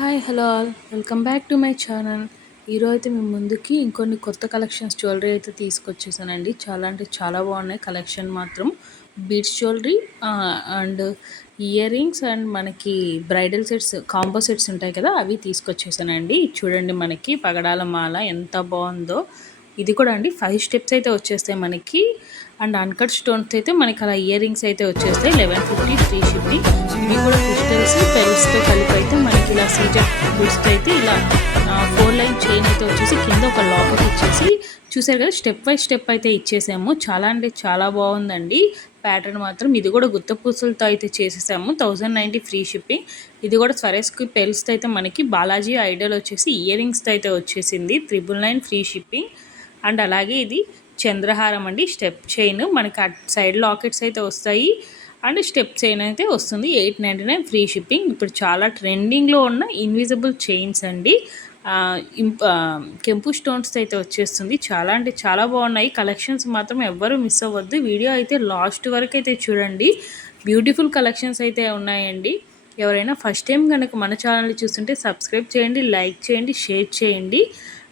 Hi hello all welcome back to my channel. ఈరోజు అయితే మేము ముందుకి ఇంకొన్ని కొత్త కలెక్షన్స్ జ్యువెలరీ అయితే తీసుకొచ్చేసానండి. చాలా అంటే చాలా బాగున్నాయి కలెక్షన్ మాత్రం. Beads jewellery and ear rings and మనకి బ్రైడల్ సెట్స్ కాంబో సెట్స్ ఉంటాయి కదా, అవి తీసుకొచ్చేసానండి. చూడండి మనకి పగడాల మాల ఎంత బాగుందో. ఇది కూడా అండి 5 స్టెప్స్ అయితే వచ్చేస్తాయి మనకి. అండ్ అన్కట్ స్టోన్స్ అయితే మనకి అలా ఇయర్ రింగ్స్ అయితే వచ్చేస్తాయి. 1150 ఫ్రీ షిప్పింగ్. ఇవి కూడా క్రిస్టల్స్ పెరల్స్తో కలిపి అయితే మనకి ఇలా సీజెడ్ బుడ్స్తో అయితే ఇలా 4 లైన్ చైన్ అయితే వచ్చేసి కింద ఒక లాకెట్ ఇచ్చేసి చూసారు కదా, స్టెప్ బై స్టెప్ అయితే ఇచ్చేసాము. చాలా అంటే చాలా బాగుందండి ప్యాటర్న్ మాత్రం. ఇది కూడా గుత్త పూసలతో అయితే చేసేసాము. 1090 ఫ్రీ షిప్పింగ్. ఇది కూడా స్వరెస్కి పెల్స్తో అయితే మనకి బాలాజీ ఐడల్ వచ్చేసి ఇయర్ రింగ్స్తో అయితే వచ్చేసింది. 999 ఫ్రీ షిప్పింగ్. అండ్ అలాగే ఇది చంద్రహారం అండి, స్టెప్ చైన్ మనకి అటు సైడ్ లాకెట్స్ అయితే వస్తాయి. అండ్ స్టెప్ చైన్ అయితే వస్తుంది. 899 ఫ్రీ షిప్పింగ్. ఇప్పుడు చాలా ట్రెండింగ్లో ఉన్న ఇన్విజిబుల్ చైన్స్ అండి. కెంపు స్టోన్స్ అయితే వచ్చేస్తుంది. చాలా అంటే చాలా బాగున్నాయి కలెక్షన్స్ మాత్రం. ఎవ్వరూ మిస్ అవ్వద్దు. వీడియో అయితే లాస్ట్ వరకు అయితే చూడండి. బ్యూటిఫుల్ కలెక్షన్స్ అయితే ఉన్నాయండి. ఎవరైనా ఫస్ట్ టైం కనుక మన ఛానల్ చూస్తుంటే సబ్స్క్రైబ్ చేయండి, లైక్ చేయండి, షేర్ చేయండి.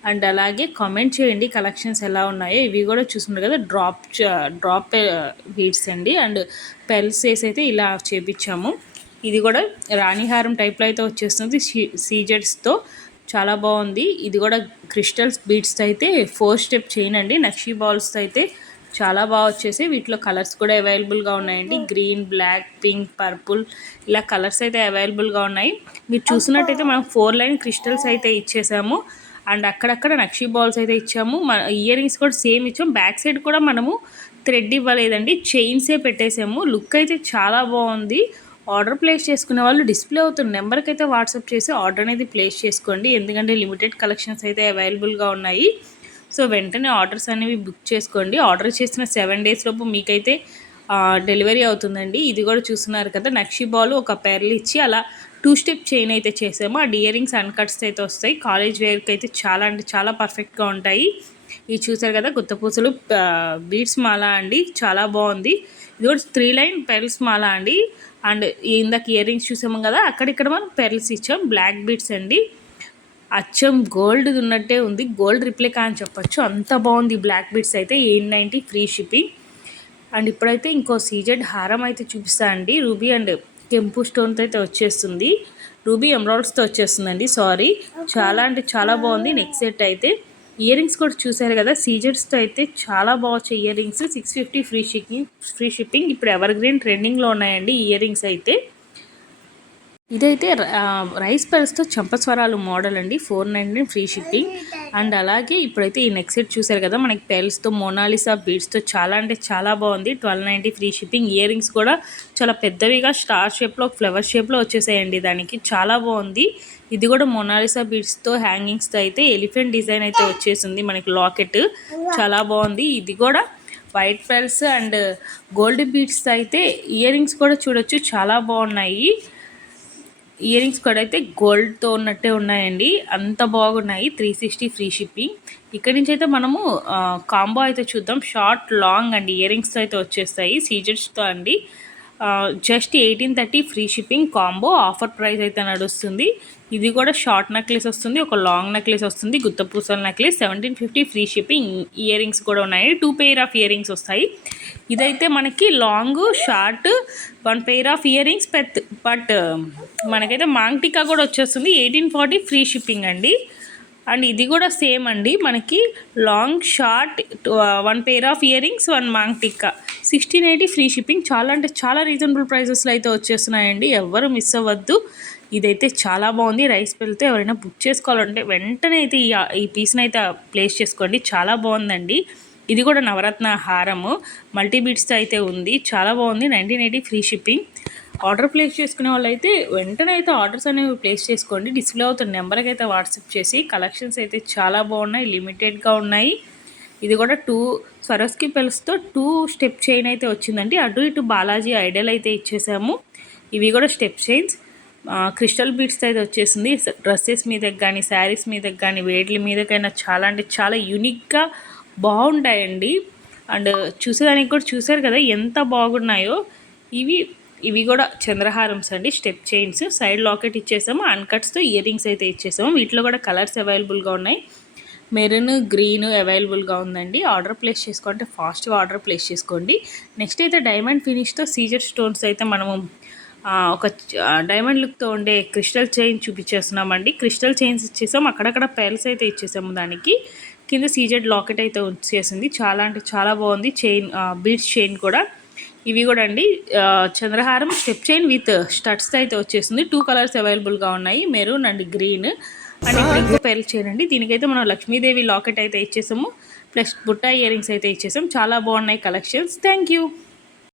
అండ్ అలాగే కామెంట్ చేయండి కలెక్షన్స్ ఎలా ఉన్నాయో. ఇవి కూడా చూస్తున్నారు కదా, డ్రాప్ బీడ్స్ అండి. అండ్ పెల్స్ వేసి అయితే ఇలా చేపించాము. ఇది కూడా రాణిహారం టైప్లో అయితే వచ్చేస్తుంది సీజెడ్స్తో. చాలా బాగుంది. ఇది కూడా క్రిస్టల్స్ బీడ్స్తో అయితే 4 స్టెప్ చైన్ అండి. నక్షీ బాల్స్తో అయితే చాలా బాగా వచ్చేసి. వీటిలో కలర్స్ కూడా అవైలబుల్గా ఉన్నాయండి. గ్రీన్, బ్లాక్, పింక్, పర్పుల్ ఇలా కలర్స్ అయితే అవైలబుల్గా ఉన్నాయి. మీరు చూసినట్టయితే మనం 4 లైన్ క్రిస్టల్స్ అయితే ఇచ్చేసాము. అండ్ అక్కడక్కడ నక్షీ బాల్స్ అయితే ఇచ్చాము. మన ఇయర్ రింగ్స్ కూడా సేమ్ ఇచ్చాము. బ్యాక్ సైడ్ కూడా మనము థ్రెడ్ ఇవ్వలేదండి, చైన్సే పెట్టేసాము. లుక్ అయితే చాలా బాగుంది. ఆర్డర్ ప్లేస్ చేసుకునే వాళ్ళు డిస్ప్లే అవుతున్న నెంబర్కి అయితే వాట్సాప్ చేసి ఆర్డర్ అనేది ప్లేస్ చేసుకోండి. ఎందుకంటే లిమిటెడ్ కలెక్షన్స్ అయితే అవైలబుల్గా ఉన్నాయి. సో వెంటనే ఆర్డర్స్ అనేవి బుక్ చేసుకోండి. ఆర్డర్ చేసిన 7 డేస్ లోపు మీకైతే డెలివరీ అవుతుందండి. ఇది కూడా చూస్తున్నారు కదా, నక్షీ బాల్ ఒక పెర్ల్ ఇచ్చి అలా 2 స్టెప్ చైన్ అయితే చేసాము. ఆ ఇయర్ రింగ్స్ అన్కట్స్ అయితే వస్తాయి. కాలేజ్ వేర్కి అయితే చాలా అంటే చాలా పర్ఫెక్ట్గా ఉంటాయి. ఇవి చూసారు కదా, గుత్తపూసలు బీడ్స్ మాల అండి, చాలా బాగుంది. ఇది కూడా 3 లైన్ పెర్ల్స్ మాల అండి. అండ్ ఇందాక ఇయర్ రింగ్స్ చూసాము కదా, అక్కడిక్కడ మనం పెర్ల్స్ ఇచ్చాం. బ్లాక్ బీడ్స్ అండి, అచ్చం గోల్డ్ ఉన్నట్టే ఉంది. గోల్డ్ రిప్లికా అని చెప్పొచ్చు, అంత బాగుంది. బ్లాక్ బీడ్స్ అయితే 890 ఫ్రీ షిప్పింగ్. అండ్ ఇప్పుడైతే ఇంకో సీజెడ్ హారం అయితే చూపిస్తా అండి. రూబీ అండ్ కెంపు స్టోన్తో అయితే వచ్చేస్తుంది. రూబీ ఎమరాల్డ్స్తో వచ్చేస్తుందండి, సారీ. చాలా అంటే చాలా బాగుంది. నెక్స్ట్ సెట్ అయితే ఇయర్ రింగ్స్ కూడా చూసారు కదా, సీజెడ్స్తో అయితే చాలా బాగుంటాయి ఇయర్ రింగ్స్. 650 free shipping. ఇప్పుడు ఎవర్ గ్రీన్ ట్రెండింగ్లో ఉన్నాయండి ఇయర్ రింగ్స్ అయితే. ఇదైతే రైస్ పెరల్స్తో చంపస్వరాలు మోడల్ అండి. 499 ఫ్రీ షిప్పింగ్. అండ్ అలాగే ఇప్పుడైతే ఈ నెక్స్ట్ సెట్ చూసారు కదా, మనకి పెరల్స్తో మోనాలిసా బీడ్స్తో చాలా అంటే చాలా బాగుంది. 1290 ఫ్రీ షిప్పింగ్. ఇయర్ రింగ్స్ కూడా చాలా పెద్దవిగా స్టార్ షేప్లో, ఫ్లవర్ షేప్లో వచ్చేసాయండి. దానికి చాలా బాగుంది. ఇది కూడా మోనాలిసా బీడ్స్తో హ్యాంగింగ్స్తో అయితే ఎలిఫెంట్ డిజైన్ అయితే వచ్చేసింది. మనకి లాకెట్ చాలా బాగుంది. ఇది కూడా వైట్ పెరల్స్ అండ్ గోల్డ్ బీడ్స్తో అయితే ఇయర్ రింగ్స్ కూడా చూడొచ్చు, చాలా బాగున్నాయి. ఇయర్ రింగ్స్ కూడా అయితే గోల్డ్తో ఉన్నట్టే ఉన్నాయండి, అంత బాగున్నాయి. 360 ఫ్రీ షిప్పింగ్. ఇక్కడి నుంచి అయితే మనము కాంబో అయితే చూద్దాం. షార్ట్ లాంగ్ అండి ఇయర్ రింగ్స్తో అయితే వచ్చేస్తాయి సీజెడ్స్తో అండి. Just 1830 free shipping combo. Offer price అయితే నడుస్తుంది. ఇది కూడా షార్ట్ నెక్లెస్ వస్తుంది, ఒక లాంగ్ నెక్లెస్ వస్తుంది, గుత్తపూసల necklace. 1750 free shipping. Ear rings కూడా ఉన్నాయి. 2 పెయిర్ ఆఫ్ ఇయర్ రింగ్స్ వస్తాయి. ఇదైతే మనకి long, short 1 pair of ear rings but మనకైతే మాంగ్ టిక్కా కూడా వచ్చేస్తుంది. 1840 ఫ్రీ షిప్పింగ్ అండి. అండ్ ఇది కూడా సేమ్ అండి, మనకి long, short 1 pair of earrings, 1 maang tikka. 1680 free shipping. చాలా అంటే చాలా రీజనబుల్ ప్రైజెస్లో అయితే వచ్చేస్తున్నాయండి. ఎవ్వరు మిస్ అవ్వద్దు. ఇదైతే చాలా బాగుంది. రైస్ పెల్తో ఎవరైనా బుక్ చేసుకోవాలంటే వెంటనే అయితే ఈ పీస్ని అయితే ప్లేస్ చేసుకోండి. చాలా బాగుందండి. ఇది కూడా నవరత్న హారము మల్టీ బీడ్స్తో అయితే ఉంది, చాలా బాగుంది. 1980 ఫ్రీ షిప్పింగ్. ఆర్డర్ ప్లేస్ చేసుకునే వాళ్ళు అయితే వెంటనే అయితే ఆర్డర్స్ అనేవి ప్లేస్ చేసుకోండి. డిస్ప్లే అవుతున్న నెంబర్కి అయితే వాట్సాప్ చేసి. కలెక్షన్స్ అయితే చాలా బాగున్నాయి, లిమిటెడ్గా ఉన్నాయి. ఇది కూడా 2 స్వరస్కి పెల్స్తో 2 స్టెప్ చైన్ అయితే వచ్చిందండి. అటు ఇటు బాలాజీ ఐడల్ అయితే ఇచ్చేసాము. ఇవి కూడా స్టెప్ చైన్స్. క్రిస్టల్ బీడ్స్తో అయితే వచ్చేసింది. డ్రెస్సెస్ మీదకి కానీ, శారీస్ మీదకి కానీ, వేడ్ల మీదకైనా చాలా అంటే చాలా యూనిక్గా బాగుంటాయండి. అండ్ చూసేదానికి కూడా చూసారు కదా ఎంత బాగున్నాయో. ఇవి ఇవి కూడా చంద్రహారమ్స్ అండి, స్టెప్ చైన్స్. సైడ్ లాకెట్ ఇచ్చేసాము, అన్కట్స్తో ఇయర్ రింగ్స్ అయితే ఇచ్చేసాము. వీటిలో కూడా కలర్స్ అవైలబుల్గా ఉన్నాయి. మెరూన్, గ్రీన్ అవైలబుల్గా ఉందండి. ఆర్డర్ ప్లేస్ చేసుకుంటే ఫాస్ట్గా ఆర్డర్ ప్లేస్ చేసుకోండి. నెక్స్ట్ అయితే డైమండ్ ఫినిష్తో సీజర్ స్టోన్స్ అయితే మనము ఒక డైమండ్ లుక్తో ఉండే క్రిస్టల్ చైన్ చూపించేస్తున్నామండి. క్రిస్టల్ చైన్స్ ఇచ్చేసాం, అక్కడక్కడ పెర్ల్స్ అయితే ఇచ్చేసాము. దానికి కింద సీజెడ్ లాకెట్ అయితే వచ్చేసింది. చాలా అంటే చాలా బాగుంది. చైన్ బీడ్స్ చైన్ కూడా. ఇవి కూడా అండి చంద్రహారం స్టెప్ చైన్ విత్ స్టడ్స్ అయితే వచ్చేసింది. 2 కలర్స్ అవైలబుల్గా ఉన్నాయి, మెరూన్ అండ్ గ్రీన్. అండ్ ఇప్పుడు ఇంకో పెర్ల్ చైన్ అండి. దీనికైతే మనం లక్ష్మీదేవి లాకెట్ అయితే ఇచ్చేసాము, ప్లస్ బుట్ట ఇయర్ రింగ్స్ అయితే ఇచ్చేసాం. చాలా బాగున్నాయి కలెక్షన్స్. Thank you.